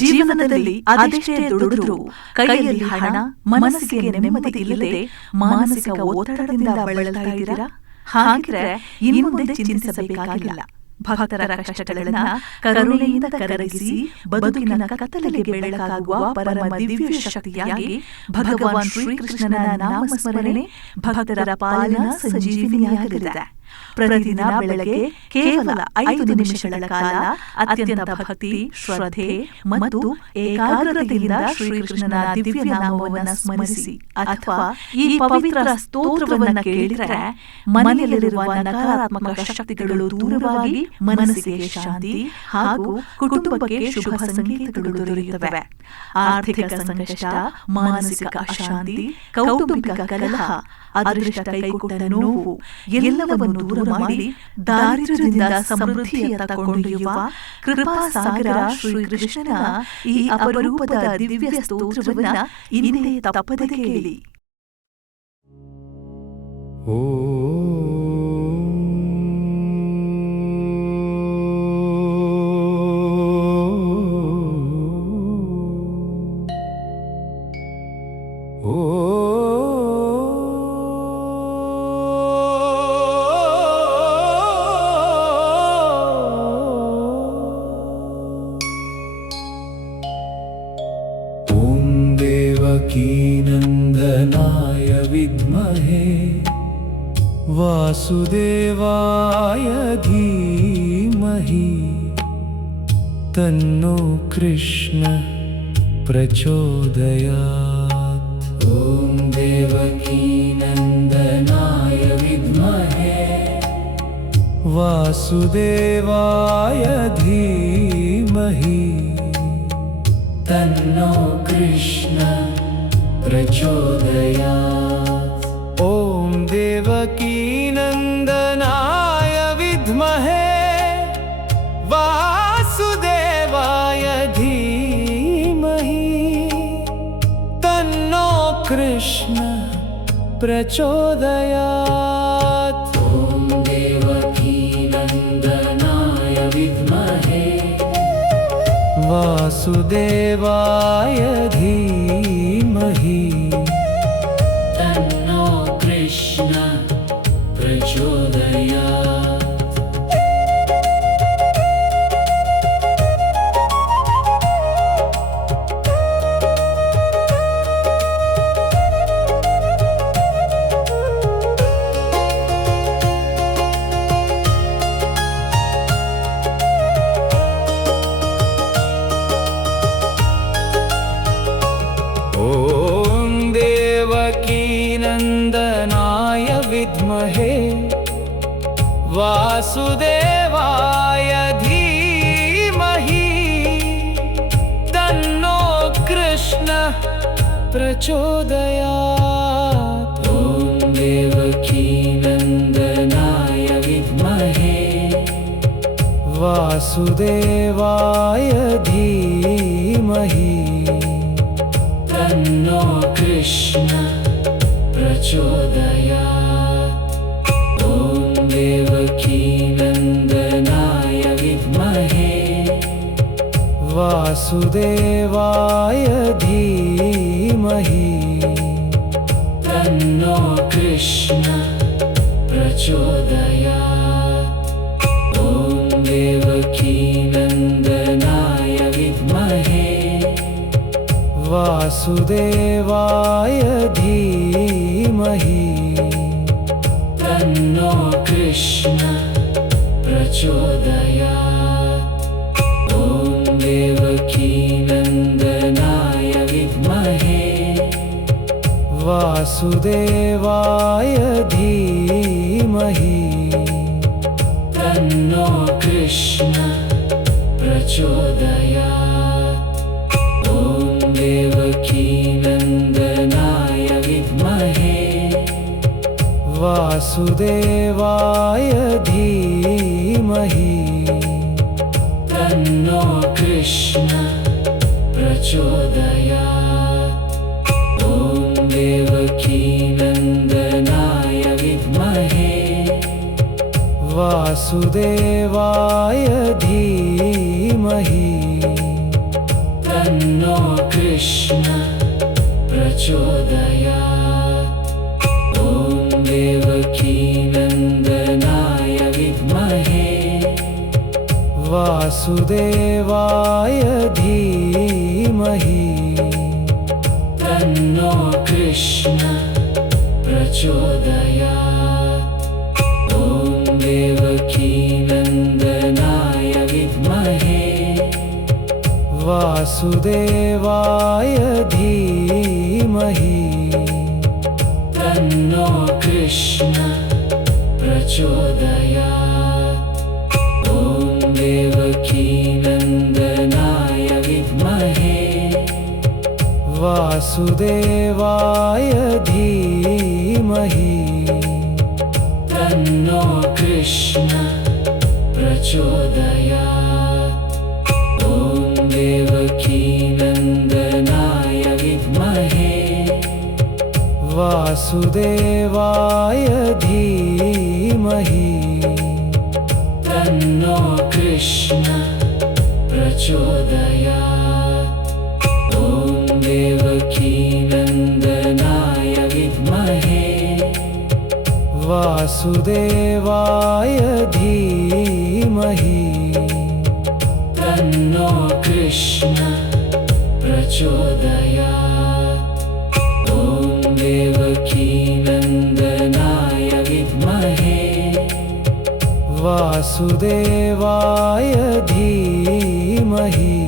ಜೀವನದಲ್ಲಿ ಅದೆಷ್ಟೇ ದುಡಿದ್ರೂ ಕೈಯಲ್ಲಿ ಹಣ, ಮನಸ್ಸಿಗೆ ನೆಮ್ಮದಿ ಇಲ್ಲದೆ ಮಾನಸಿಕ ಒತ್ತಡದಿಂದ ಬಳಲ್ತಾ ಇದ್ದೀರಾ? ಹಾಗಿದ್ರೆ ಇನ್ಮುಂದೆ ಚಿಂತಿಸಬೇಕಾಗಿಲ್ಲ. ಭಕ್ತರ ಕಷ್ಟಗಳನ್ನ ಕರುಣೆಯಿಂದ ಕರಗಿಸಿ ಬದುಕಿನ ಕತ್ತಲೆಗೆ ಬೆಳಕಾಗುವ ಪರಮ ದಿವ್ಯ ಶಕ್ತಿಯಾಗಿ ಭಗವಾನ್ ಶ್ರೀಕೃಷ್ಣನ ನಾಮಸ್ಮರಣೆ ಭಕ್ತರ ಪಾಲಿನ ಸಂಜೀವಿನಿಯಾಗಲಿದೆ. ಪ್ರತಿದಿನ ಬೆಳಗ್ಗೆ ಕೇವಲ 5 ನಿಮಿಷಗಳ ಕಾಲ ಅತ್ಯಂತ ಭಕ್ತಿ, ಶ್ರದ್ಧೆ ಮತ್ತು ಏಕಾಗ್ರತೆಯಿಂದ ಶ್ರೀಕೃಷ್ಣನ ದಿವ್ಯ ನಾಮವನ್ನು ಸ್ಮರಿಸಿ ಅಥವಾ ಈ ಪವಿತ್ರ ಸ್ತೋತ್ರವನ್ನು ಕೇಳಿದರೆ ಮನೆಯಲ್ಲಿರುವ ನಕಾರಾತ್ಮಕ ಶಕ್ತಿಗಳು ದೂರವಾಗಿ ಮನಸ್ಸಿಗೆ ಶಾಂತಿ ಹಾಗೂ ಕುಟುಂಬಕ್ಕೆ ಶುಭ ಸಂಕೇತಗಳು ದೊರೆಯುತ್ತವೆ. ಆರ್ಥಿಕ ಸಂಕಷ್ಟ, ಮಾನಸಿಕ ಅಶಾಂತಿ, ಕೌಟುಂಬಿಕ ಕಲಹ, ಅದೃಷ್ಟ ಕೈಕೊಟ್ಟ ನೋವು ಎಲ್ಲವನ್ನು ದೂರ ಮಾಡಿ ದಾರಿದ್ರ್ಯದಿಂದ ಸಮೃದ್ಧಿಯತ್ತ ಕೊಂಡೊಯ್ಯುವ ಕೃಪಾಸಾಗರ ಶ್ರೀಕೃಷ್ಣನ ಈ ಅಪರೂಪದ ದಿವ್ಯ ಸ್ತೋತ್ರವನ್ನ ಇಂದೇ ತಪ್ಪದೆ ಕೇಳಿ. नंदनाय विद्महे वासुदेवाय धीमहि तन्नो कृष्ण प्रचोदयात्। ॐ देवकी नंदनाय विद्महे वासुदेवाय धीमहि तन्नो कृष्ण प्रचोदयात्। ॐ देवकी नंदनाय विद्महे वासुदेवाय धीमहि तन्नो कृष्ण प्रचोदयात्। ॐ देवकी नंदनाय विद्महे वासुदेवाय धीमहि तन्नो कृष्ण प्रचोदयात्। नंदनाय विद्महे वासुदेवाय धीमहि तन्नो कृष्ण प्रचोदयात्। ॐ देवकी नंदनाय विद्महे वासुदेवाय धीमहि तन्नो कृष्ण प्रचोदयात्। ॐ देवकी नंदनाय विद्महे वासुदेवाय धीमहि तन्नो कृष्ण प्रचोदयात्। ॐ देवकी नंदनाय विद्महे वासुदेवाय धीमहि तन्नो कृष्ण प्रचोदयात्। ॐ देवकी नंदनाय विद्महे वासुदेवाय धीमहि तन्नो कृष्ण प्रचोदयात्। ॐ देवकी नंदनाय विद्महे वासुदेवाय धीमहि तन्नो कृष्ण प्रचोदयात्। ॐ देवकी नंदनाय विद्महे वासुदेवाय धीमहि तन्नो कृष्ण प्रचोदयात्। ॐ देवकीनन्दनाय विद्महे वासुदेवाय धीमहि तन्नो कृष्ण प्रचोदयात्। ॐ देवकीनन्दनाय विद्महे वासुदेवाय धीमहि तन्नो कृष्ण प्रचोदयात्। ॐ देवकीनन्दनाय विद्महे वासुदेवाय धीमहि तन्नो कृष्ण प्रचोदयात्। ॐ देवकीनन्दनाय विद्महे वासुदेवाय धीमहि तन्नो कृष्ण प्रचोदयात्। ॐ देवकीनन्दनाय विद्महे वासुदेवाय धीमहि तन्नो कृष्ण प्रचोदयात्। ॐ देवकीनन्दनाय विद्महे वासुदेवाय धीमहि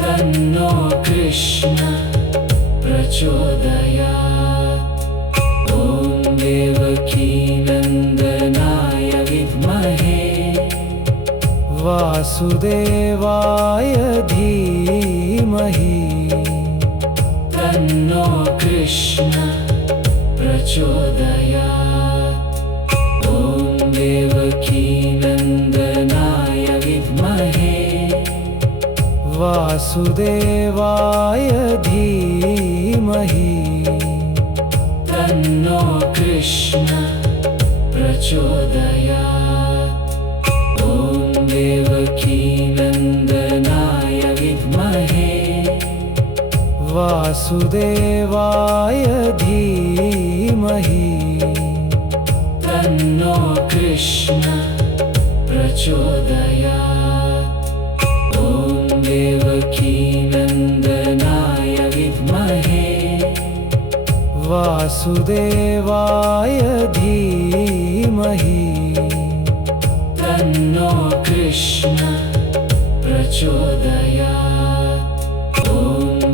तन्नो कृष्ण प्रचोदयात्। ॐ देवकीनन्दनाय विद्महे वासुदेवाय धीमहि तन्नो कृष्ण प्रचोदयात्। ॐ देवकीनन्दनाय विद्महे वासुदेवाय धीमहि तन्नो कृष्ण प्रचोदयात्। ॐ देवकीनन्दनाय विद्महे वासुदेवाय धीमहि तन्नो कृष्ण प्रचोदयात्। ॐ देवकीनन्दनाय विद्महे वासुदेवाय धीमहि तन्नो कृष्ण प्रचोदयात्। ॐ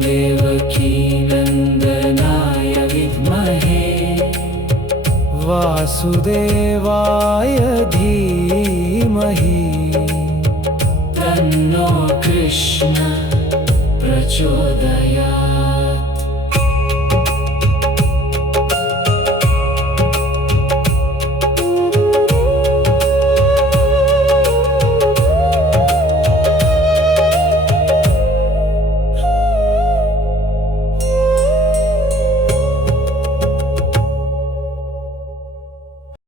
देवकीनन्दनाय विद्महे वासुदेवाय धीमहि तन्नो कृष्ण प्रचोदयात्।